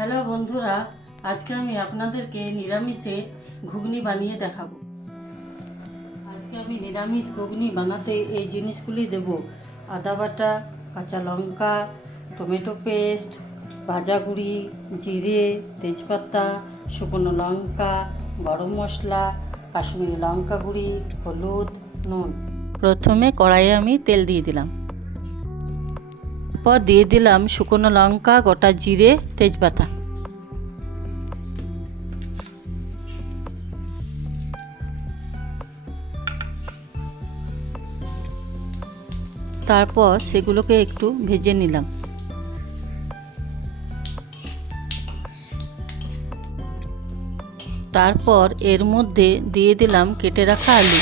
Hello বন্ধুরা, আজকে আমি আপনাদেরকে নিরামিষে ঘুগনি বানিয়ে দেখাবো। আজকে আমি নিরামিষ ঘুগনি বানাতে এই জিনিসগুলি দেব: আদা বাটা, কাঁচা লঙ্কা, টমেটো পেস্ট, ভাজা গুঁড়ি, জিরে, তেজপাতা, শুকনো লঙ্কা, গরম মশলা, কাশ্মীরি লঙ্কা গুঁড়ি, হলুদ, নুন। প্রথমে কড়াইয়ে আমি তেল দিয়ে দিলাম, পর দিয়ে দিলাম শুকনো লঙ্কা, গোটা জিরে, তেজপাতা। তারপর সেগুলোকে একটু ভেজে নিলাম। তারপর এর মধ্যে দিয়ে দিলাম কেটে রাখা আলু।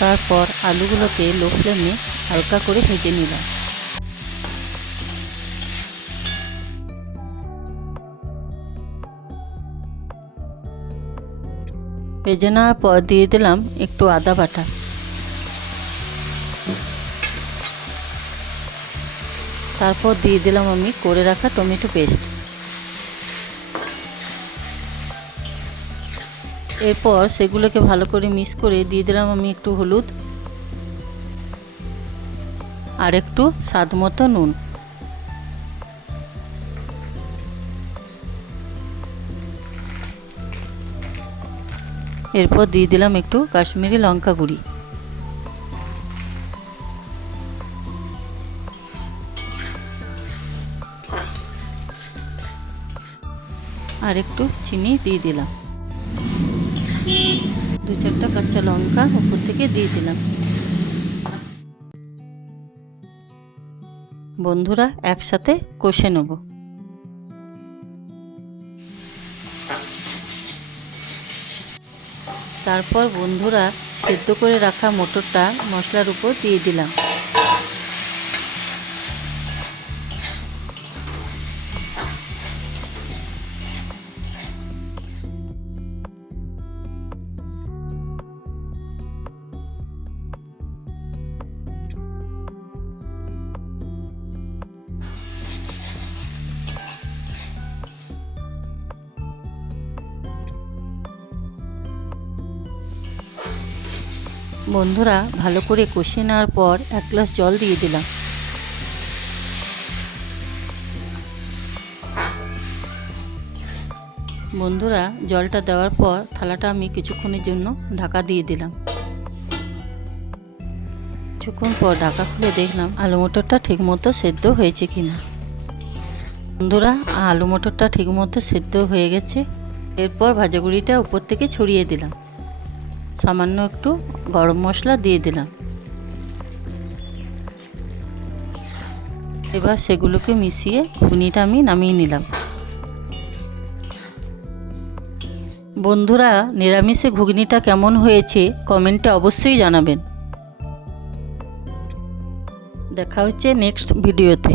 তারপর আলুগুলোকে লো ফ্লেমে হালকা করে ভেজে নিলাম। ভেজে নেওয়ার পর দিয়ে দিলাম একটু আদা বাটা। তারপর দিয়ে দিলাম আমি করে রাখা টমেটো পেস্ট। এরপর সেগুলোকে ভালো করে মিক্স করে দিয়ে দিলাম আমি একটু হলুদ আর একটু স্বাদ মতো নুন। এরপর দিয়ে দিলাম একটু কাশ্মীরি লঙ্কা গুঁড়ি। আর একটু চিনি দিয়ে দিলাম। 2-4টা কাঁচা লঙ্কা উপর থেকে দিয়ে দিলাম। বন্ধুরা, একসাথে কষে নেব। তারপর বন্ধুরা, সেদ্ধ করে রাখা মটরটা মশলার উপর দিয়ে দিলাম। বন্ধুরা, ভালো করে কষিয়ে নেওয়ার পর 1 গ্লাস জল দিয়ে দিলাম। বন্ধুরা, জলটা দেওয়ার পর থালাটা আমি কিছুক্ষণের জন্য ঢাকা দিয়ে দিলাম। কিছুক্ষণ পর ঢাকা খুলে দেখলাম আলু মটরটা ঠিকমতো সেদ্ধ হয়েছে কিনা। বন্ধুরা, আলু মটরটা ঠিকমতো সেদ্ধ হয়ে গেছে। এরপর ভাজা গুঁড়িটা উপর থেকে ছড়িয়ে দিলাম। সামান্য একটু গরম মশলা দিয়ে দিলাম। এবার সেগুলোকে মিশিয়ে ঘুগনিটা আমি নামিয়ে নিলাম। বন্ধুরা, নিরামিষে ঘুগনিটা কেমন হয়েছে কমেন্টে অবশ্যই জানাবেন। দেখা হচ্ছে নেক্সট ভিডিওতে।